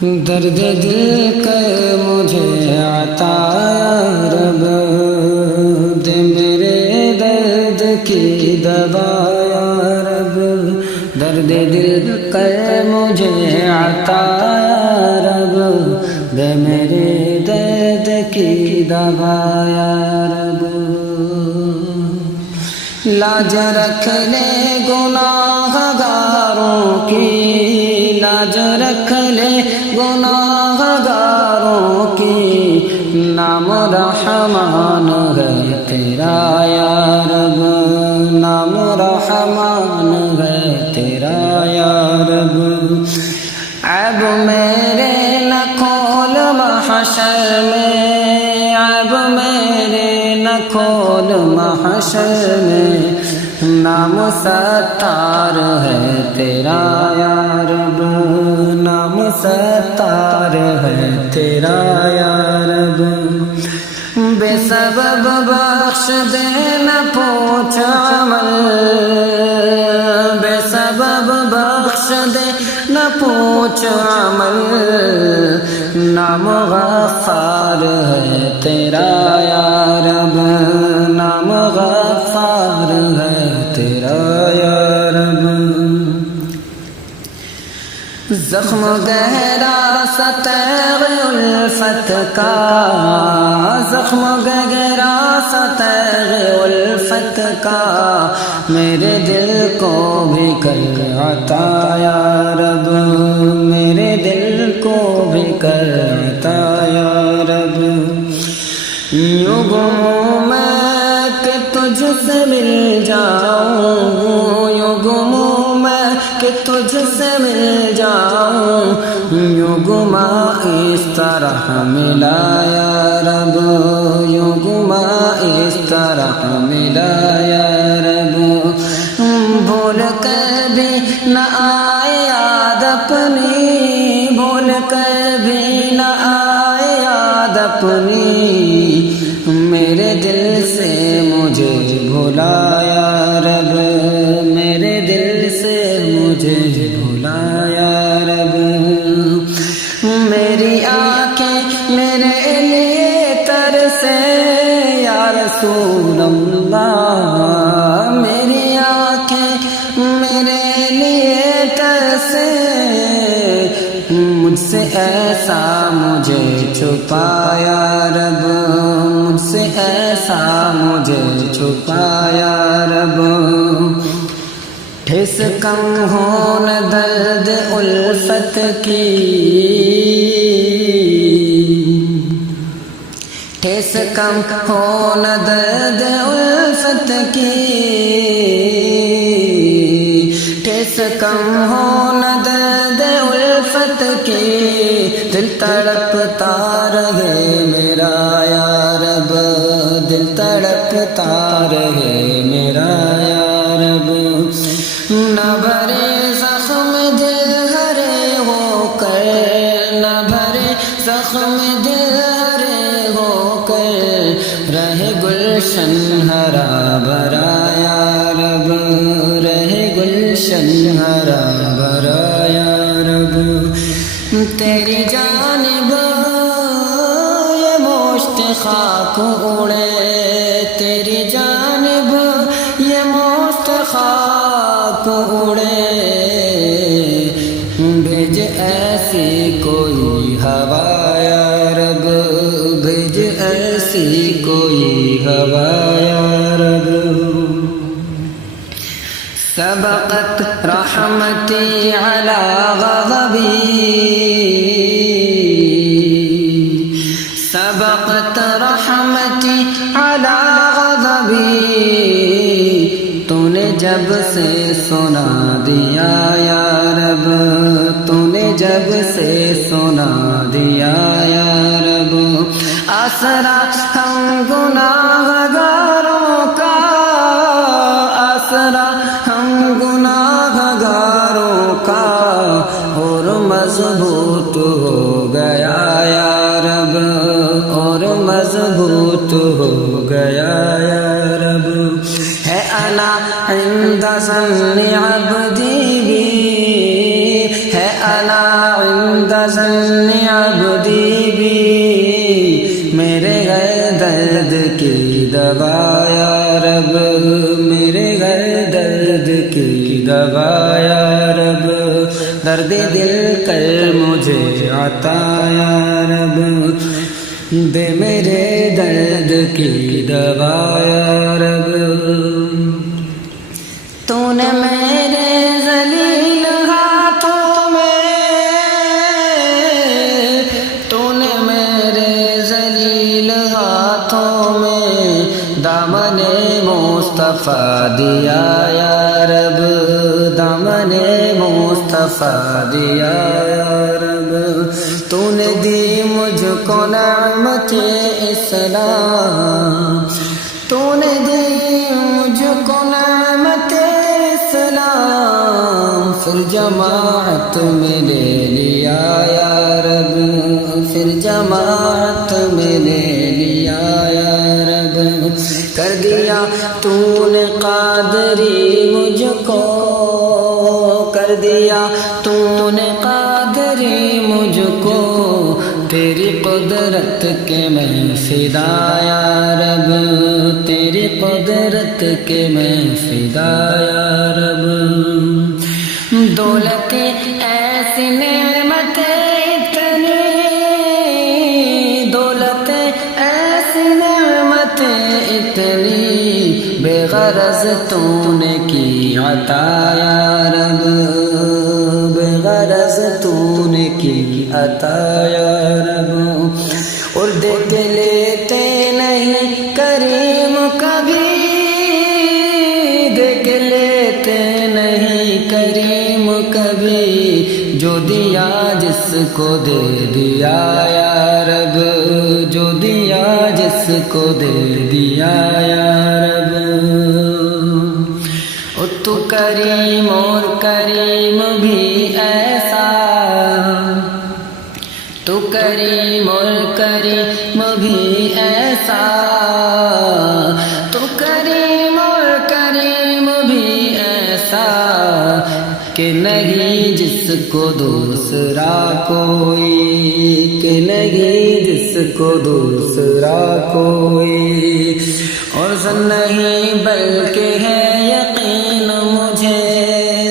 درد دل کر مجھے عطا یا رب، دے میرے درد کی دوا یا رب، درد دل کر مجھے عطا یا رب، دے میرے درد کی دوا یا رب۔ لاج رکھ لے گناہ گاروں کی، لاج رکھ لے گناہ گاروں کی، نام رحمان ہے تیرا یا رب، نام رحمان ہے تیرا یا رب۔ عیب میرے نہ کھول محشر میں، عیب میرے نہ کھول محشر میں، نام ستار ہے تیرا یا رب، نام ستار ہے تیرا یا رب۔ بے سبب بخش دے نہ پوچھ عمل، بے سبب بخش دے نہ پوچھ عمل، نام غفار ہے تیرا یا رب، نام غفار ہے تیرا یا رب۔ زخم گہرا ستیغ الفت کا، زخم گہرا ستیغ الفت کا، میرے دل کو بھی کر عطا یا رب، میرے دل کو بھی کر عطا یا رب۔ یوں گموں میں کہ تجھ سے مل جاؤں، یوں گموں میں کہ تجھ سے مل جاؤں، یوں گما اس طرح ملا یا رب، یوں گما اس طرح ملا یا رب۔ بھول کر بھی نہ آئے یاد اپنی، بھول کر بھی نہ آئے یاد اپنی، میرے دل سے مجھے بھلا یا رب، میرے دل سے مجھے بھلا یا رب۔ میری آنکھیں میرے لیے ترسے یا رسول اللہ، میری آنکھیں میرے لیے ترسے، مجھ سے ایسا مجھے چھپا یا رب، مجھ سے ایسا مجھے چھپا یا رب۔ ٹھیس کم ہو نہ درد الفت کی، ٹھیس کم ہو نہ درد الفت کی، ٹھیس کم ہو نہ درد الفت کی، دل تڑپتا رہے میرا یا رب، دل تڑپتا رہے میرا یا رب۔ نہ بھرے زخم دل ہرے ہو کر، نہ بھرے زخم دل ہرے ہو کر، رہے گلشن ہرا بھرا یا رب، رہے گلشن ہرا بھرا یا رب۔ تیری جانب یہ مشت خاک اڑے، تیری جانب یہ مشت خاک اڑے، بھیج ایسی کوئی ہوا یا رب، بھیج ایسی کوئی ہوا یا رب۔ سبقت رحمتی علی غضبی، سبقت رحمتی علی غضبی، تو نے جب سے سنا دیا یا رب، تو نے جب سے سنا دیا یا رب۔ آسرا ہم گناہ گاروں کا، آسرا ہم گناہ گاروں کا، اور مضبوط ہو گیا یا رب، اور مضبوط ہو گیا یا رب۔ ہے انا عند ظن عبدی بھی، ہے انا عند بندہ زن عبدی بھی میرے ہے درد کی دوا یا رب، میرے ہے درد کی دوا یا رب، درد دل کر مجھے عطا یا رب، دے میرے درد کی دوا یا رب۔ تو نے میرے ذلیل ہاتھوں میں، تو نے میرے ذلیل ہاتھوں میں دامن مصطفیٰ دیا یا رب، دامن مصطفیٰ دیا یا رب، تو نے دی مجھ کو نعمت اسلام، تو نے دی مجھ کو نعمت اسلام، پھر جماعت میں لے لیا یا رب، پھر جماعت میں لے لیا یا رب، کر دیا تو نے قادری مجھ کو، کر دیا تو نے قادری مجھ کو، تیری قدرت کے میں فدا یا رب، تیری قدرت کے میں فدا یا رب، دولت ایسی نعمت اتنی، دولت ایسی نعمت اتنی، بے غرض تو نے کی عطا یا رب، بے غرض تو نے کی عطا یا رب، اور دیکھ لیتے نہیں کریم کبھی، دیکھ لیتے نہیں کریم کبھی، جو دیا جس کو دے دیا یا رب، جو دیا جس کو دے دیا یا رب، تو کریم اور کریم بھی ایسا، تو کریم اور کریم بھی ایسا، تو کریم اور کریم بھی ایسا، کہ نہیں جس کو دوسرا کوئی، کہ نہیں جس کو دوسرا کوئی، اور زن نہیں بلکہ ہے یقین مجھے،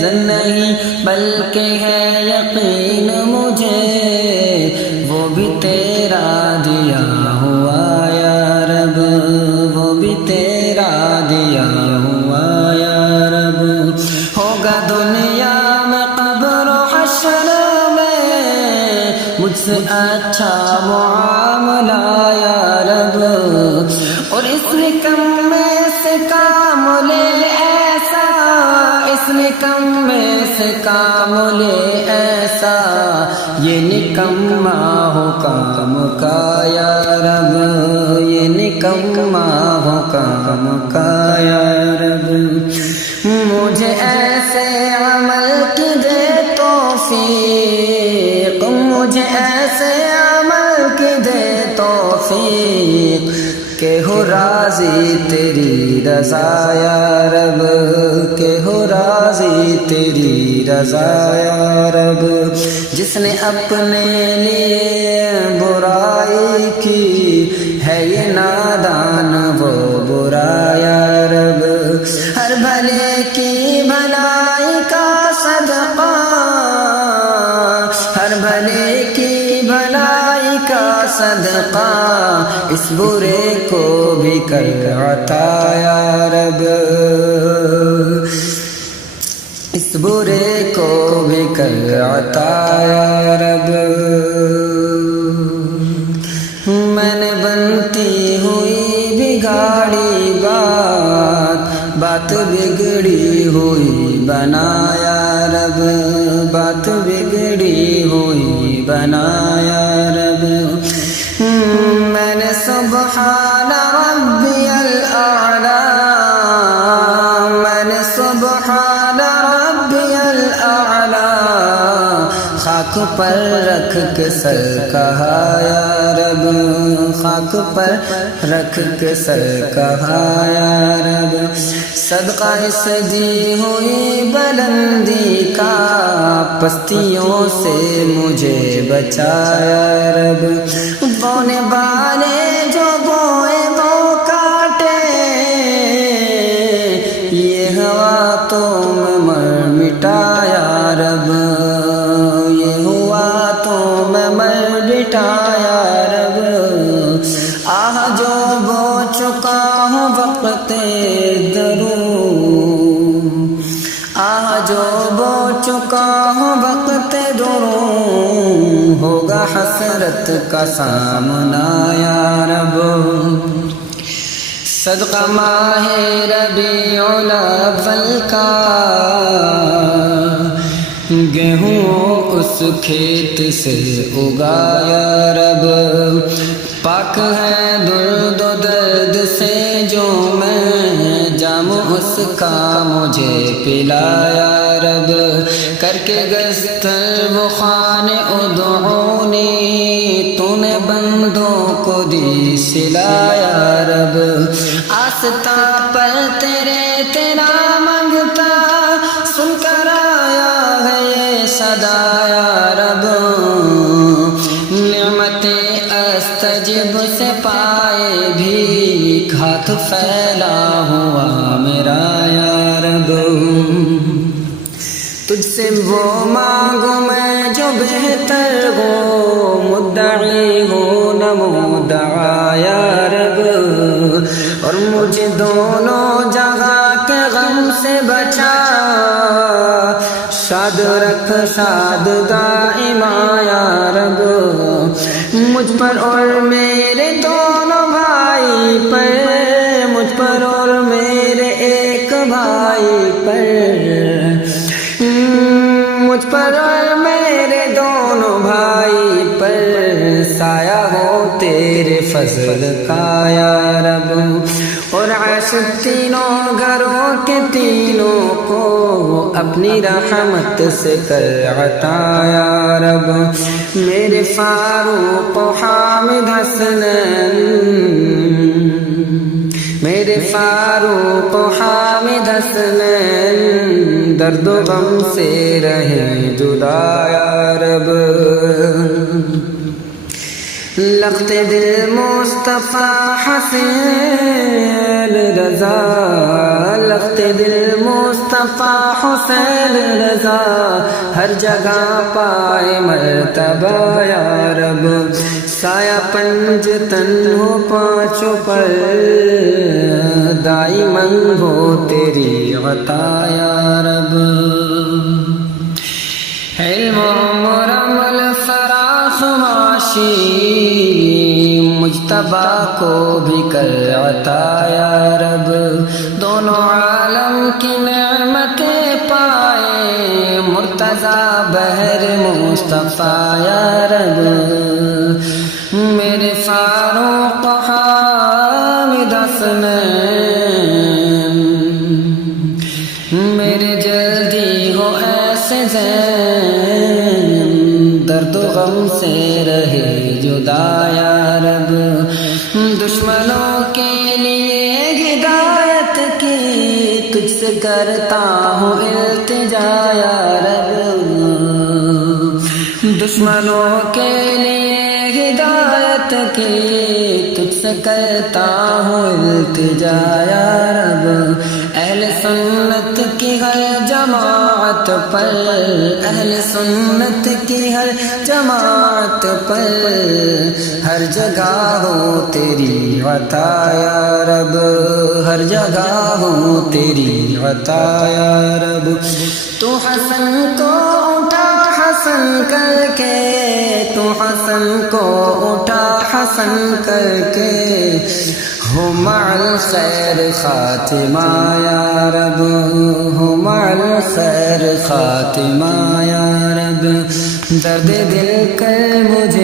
زن نہیں بلکہ ہے یقین مجھے، وہ بھی تیرا دیا ہوا یا رب، وہ بھی تیرا دیا ہوا یا رب، ہوگا دنیا میں قبر و حشر میں مجھ سے اچھا معاملہ یا رب، اور اس نکم میں سے کام لے ایسا، اس نکم میں سے کام لے ایسا، یہ نکما ہو کام کا یا رب، یہ نکما ہو کام کا یا رب، مجھے ایسے عمل کی دے توفیق، مجھے ایسے عمل کی دے توفیق، کہ ہو راضی تیری رضا یا رب، کہ ہو راضی تیری رضا یا رب، جس نے اپنے لیے برائی کی ہے یہ نادان وہ برا یا رب، ہر بھلے کی بھلائی کا صدقہ، ہر بھلے کی بھلائی کا صدقہ، اس برے کو بھی کر عطا یا رب، اس برے کو بھی کر عطا یا رب، میں نے بنتی ہوئی بگاڑی بات، بات بگڑی ہوئی بنایا رب، بات بگڑی ہوئی بنایا رب، میں نے سبحان ربی الاعلی، میں نے سبحان ربی الاعلی، خاک پر رکھ کے سر کہا یا رب، خاک پر رکھ کے سر کہا یا رب، صدقہ اس دی ہوئی بلندی کا، پستیوں سے مجھے بچایا رب، بونے والے جو بوئے وہ کاٹے، یہ ہوا تو میں مر مٹایا رب، یہ ہوا تو میں مر مٹایا رب، آہ جو بو چکا ہوں وقت دروں، آہ جو بو چکا ہوں وقت دروں، ہوگا حسرت کا سامنا یا رب، صدقہ ماہ ربیع الاول کا، گیہوں اس کھیت سے اگایا رب، پاک ہے درد و درد سے جو میں جام اس کا مجھے پلایا رب، کر کے گستر وہ خان ادعونی، تو نے بندوں کو دی سلایا رب، آستاں پر تیرے تیرا منگتا، سن کر آیا ہے یہ صدا یا رب، نعمت استجب سے پائے بھی ہاتھ پھیلا ہوا میرا یا رب، تجھ سے وہ مانگوں میں جو بہتر ہو، مدعی ہو نہ مدعا یا رب، اور مجھے دونوں جگہ کے غم سے بچا، شاد رکھ شاد دائما یا رب، مجھ پر اور میرے دونوں بھائی پر، مجھ پر اور میرے ایک بھائی پر، مجھ پر اور میرے دونوں بھائی پر سایہ ہو تیرے فضل کا یا رب، اور عیش تینوں گھروں کے تینوں کو اپنی رحمت سے کر عطا یا رب، میرے فاروق و حامد حسنین، میرے فاروق و حامد حسنین، درد و غم سے رہے جدا یا رب، لخت دل مصطفیٰ حسین رضا، لخت دل مصطفیٰ حسین رضا، ہر جگہ پائے مرتبہ یا رب، سایہ پنج تن ہو پانچوں پر، دائماً ہو تیری عطا یا رب، علم مرم الفراخ معاشی، مجتبیٰ کو بھی کر عطا یا رب، دونوں عالم کی نعمتیں پائے، مرتضیٰ بحر مصطفیٰ یا رب، میرے فاروق حامد حسنین، میرے جلدی ہو ایسے زین، درد و غم سے رہے جدا یا رب، دشمنوں کے لیے ہدایت کی تجھ سے کرتا ہوں التجا یا رب، دشمنوں کے لیے ہدایت کی تجھ سے کرتا ہوں التجا یا رب، اہل سنت کی ہر جماعت پر، اہل سنت کی ہر جماعت پر، ہر جگہ ہو تیری عطا یا رب، ہر جگہ ہو تیری عطا یا رب، تو حسن کو اٹھا حسن کر کے، تو حسن کو اٹھا حسن کر کے، ہو مع الخیر خاتمہ یا رب، ہو مع الخیر خاتمہ یا رب، درد دل کر مجھے